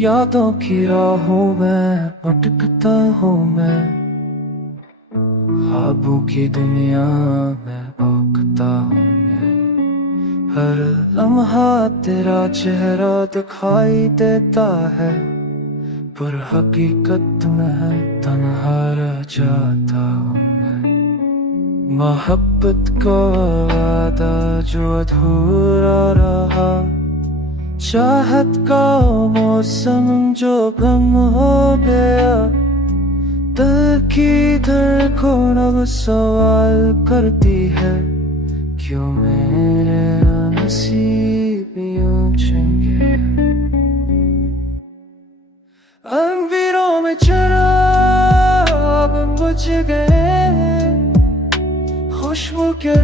यादों की राहों में भटकता हूँ मैं, ख्वाबों की दुनिया में भटकता हूँ मैं। हर लम्हा तेरा चेहरा दिखाई देता है, पर हकीकत में तन्हा रह जाता हूँ मैं। मोहब्बत का वादा जो अधूरा रहा, चाहत का मौसम जो गम हो गया, दिल की धड़कन अब सवाल करती है, क्यों मेरे नसीब यूं चंगे। अंधेरों में चिराग बुझ गए, खुशबू के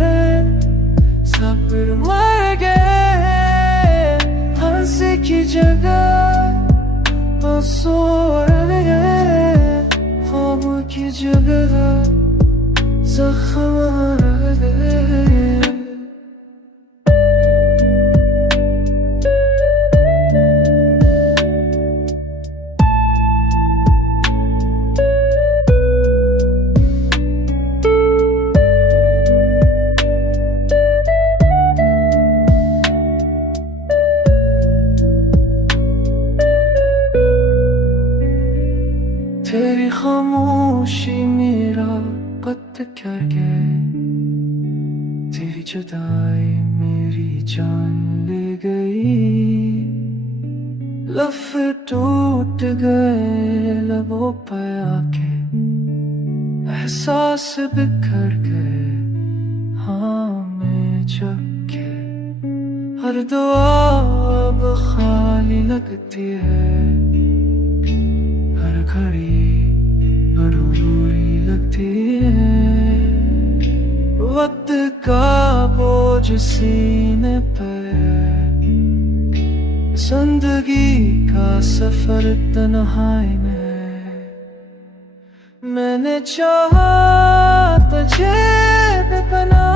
सब मर गए। हंसी की जगह आंसू रह गए, ख्वाब की जगह जख्म रह गए। तेरी खामोशी मेरा कत्ल कर गए, तेरी जुदाई मेरी जान ले गई। लफ्ज़ टूट गए लबों पे आके, एहसास बिखर गए हाँ में झपके। हर दुआ अब खाली लगती है, हर घड़ी अधूरी लगती है। वक्त का बोझ सीने पर, जिंदगी का सफर तन्हाई में। मैंने चाहा तुझे बेपना,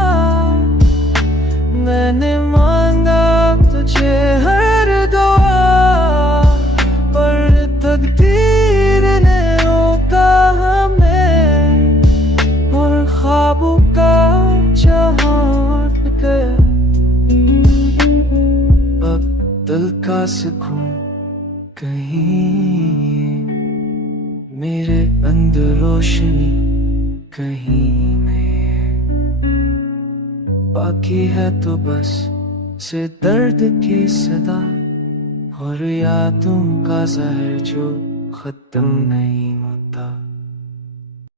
मैंने मांगा तुझे हर दुआ, पर तकदीर ने रोका हमें, और ख्वाबों का जहां गया। अब दिल का सुकून कहीं, मेरे अंदर रोशनी कहीं में, बाकी है तो बस से दर्द की सदा, और यादों का जहर जो खत्म नहीं होता।